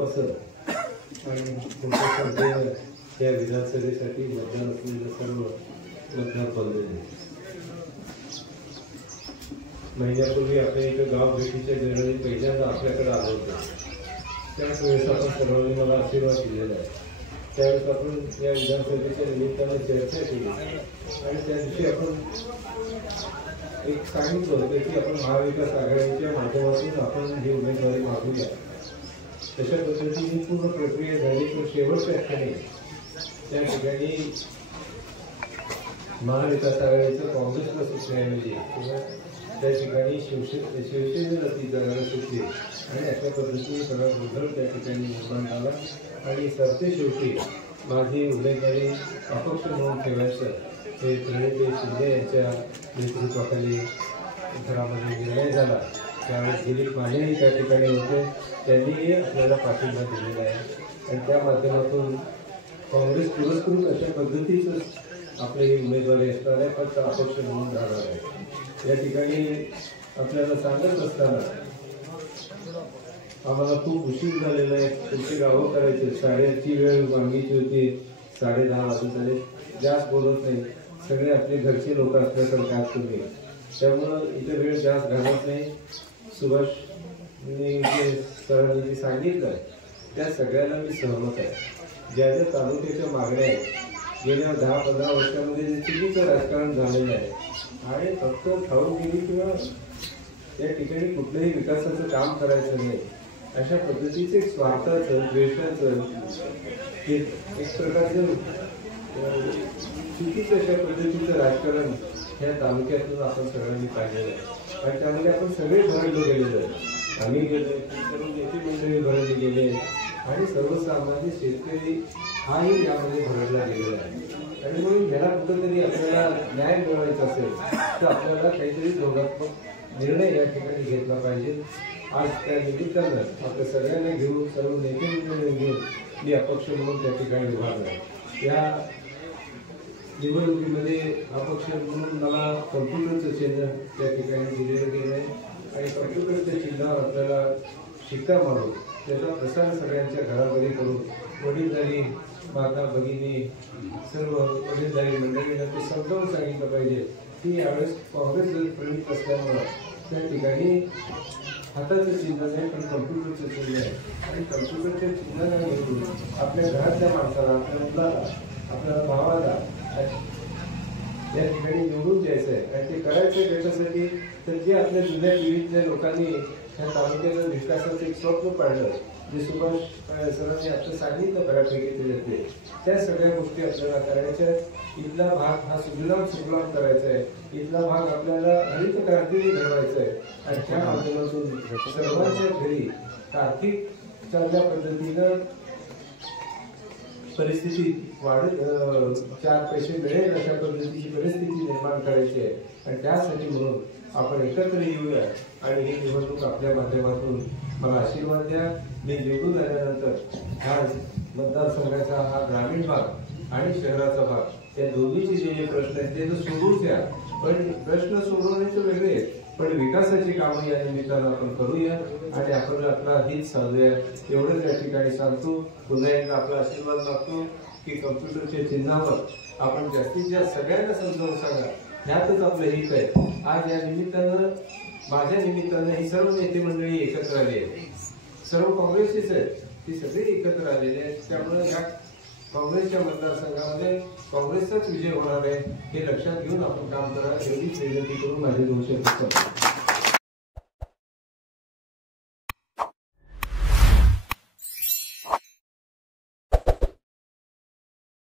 सभासद आणि तुमच्या संख्येनं या विधानसभेसाठी मतदान असलेले सर्व मतदार बंधू, महिन्यापूर्वी आपल्या इथं गाव भेटीच्या वेळी पहिल्यांदा आपल्याकडे आलो होतो. त्याच वेळेस आपण सर्वांनी मला आशीर्वाद दिलेला आहे. त्यावेळेस आपण या विधानसभेच्या निमित्तानं चर्चा केली आणि त्या दिवशी आपण एक सांगितलं होतं की आपण महाविकास आघाडीच्या माध्यमातून आपण ही उमेदवारी मागूया. तशा पद्धतीने पूर्ण प्रक्रिया झाली. पण शेवटच्या क्षणी त्या ठिकाणी महाविकास आघाडीचं काँग्रेसला सुटण्याऐवजी किंवा त्या ठिकाणी शिवसेनेला ती जागा सुटली आणि अशा पद्धतीने सगळा गोंधळ त्या ठिकाणी निर्माण झाला आणि सरते शेवटी माझी उमेदवारी अपक्ष म्हणून ठेवायचं हे प्रणित शिंदे यांच्या नेतृत्वाखाली घरामध्ये निर्णय झाला. त्यावेळेस दिलीप मानेही त्या ठिकाणी होते. त्यांनीही आपल्याला पाठिंबा दिलेला आहे आणि त्या माध्यमातून काँग्रेस पुरस्कृत अशा पद्धतीचंच आपली ही उमेदवारी असणार आहे, फक्त अपक्ष म्हणून राहणार आहे. या ठिकाणी आपल्याला सांगत असताना आम्हाला खूप उशीर झालेला आहे. तुमची गावं करायचे 8:30ची वेळ मागितली होती, 10:30 वाजत आले. जास्त बोलत नाही, सगळे आपले घरचे लोक असल्यासारखे आहात तुम्ही, त्यामुळं इथे वेळ जास्त घालत नाही. सुभाषनी जे सरांनी जे सांगितलं त्या सगळ्याला मी सहमत आहे. ज्या ज्या तालुक्याच्या मागण्या आहेत गेल्या 10-15 वर्षामध्ये जे चुकीचं राजकारण झालेलं आहे आणि फक्त ठाऊक गेली किंवा या ठिकाणी कुठल्याही विकासाचं काम करायचं नाही अशा पद्धतीचे स्वार्थाचं द्वेषाचं एक प्रकारचं चुकीचं अशा पद्धतीचं राजकारण ह्या तालुक्यातून आपण सगळ्यांनी पाहिलेलं आहे आणि त्यामध्ये आपण सगळे भरले गेलेलो आहे. आम्ही गेलो, सर्व नेते मंडळी भरले गेले आणि सर्वसामान्य शेतकरी हाही यामध्ये भरडला गेलेला आहे. आणि म्हणून ह्याला कुठंतरी आपल्याला न्याय मिळवायचा असेल तर आपल्याला काहीतरी धोरणात्मक निर्णय या ठिकाणी घेतला पाहिजे. आज त्या निमित्तानं आपल्या सगळ्यांना घेऊन, सर्व नेते मंडळी घेऊन मी अपक्ष म्हणून त्या ठिकाणी उभारला. या निवडणुकीमध्ये अपक्ष म्हणून मला कम्प्युटरचं चिन्ह त्या ठिकाणी दिलेलं गेलं आहे आणि कम्प्युटरच्या चिन्हावर आपल्याला शिक्का मारून त्याचा प्रसार सगळ्यांच्या घराघरी करून वडीलधारी माता भगिनी सर्व वडीलधारी मंडळींना ते समजावून सांगितलं पाहिजे की यावेळेस काँग्रेस जर प्रणित असल्यामुळं त्या ठिकाणी हाताचं चिन्ह नाही पण कम्प्युटरचं चिन्ह आहे आणि कम्प्युटरच्या चिन्हाला घेऊन आपल्या घरातल्या माणसाला, आपल्या मुलाला, आपल्या भावाला या ठिकाणी निवडून द्यायचं आहे. आणि ते करायचं त्याच्यासाठी तर जे आपल्या जुन्या पिढीतल्या लोकांनी ह्या तालुक्याचं विकासाचं एक स्वप्न पाडलं, जे सुभाष सरांनी आपलं सांगितलं बऱ्यापैकी ते त्या सगळ्या गोष्टी आपल्याला करायच्या आहेत. इथला भाग हा सुजलाम करायचा आहे. इथला भाग आपल्याला हरित क्रांती घडवायचा आहे आणि त्या माध्यमातून सर्वांच्या घरी आर्थिक चांगल्या पद्धतीनं परिस्थिती वाढत 4 पैसे मिळेल अशा पद्धतीची परिस्थिती निर्माण करायची आहे आणि त्यासाठी म्हणून आपण एकत्र येऊया आणि ही निवडणूक आपल्या माध्यमातून मला आशीर्वाद द्या. मी निवडून आल्यानंतर ह्या मतदारसंघाचा हा ग्रामीण भाग आणि शहराचा भाग या दोन्हीचे जे प्रश्न आहेत ते तर सोडून द्या, पण प्रश्न सोडवण्याचे वेगळे पण विकासाची कामं या निमित्तानं आपण करूया आणि आपण आपला हित साधूया एवढंच या ठिकाणी सांगतो. पुन्हा एकदा आपला आशीर्वाद मागतो की कम्प्युटरच्या चिन्हावर आपण जास्तीत जास्त सगळ्यांना समजावून सांगा, ह्यातच आपलं हित आहे. आज या निमित्तानं माझ्या निमित्तानं ही सर्व नेते मंडळी एकत्र आली आहेत, सर्व काँग्रेसचेच आहेत, ती सगळी एकत्र आलेली आहेत. त्यामुळे ह्या काँग्रेसच्या मतदारसंघामध्ये काँग्रेसचाच विजय होणार आहे हे लक्षात घेऊन आपण काम करा एवढीच विनंती करून माझे 2 शब्द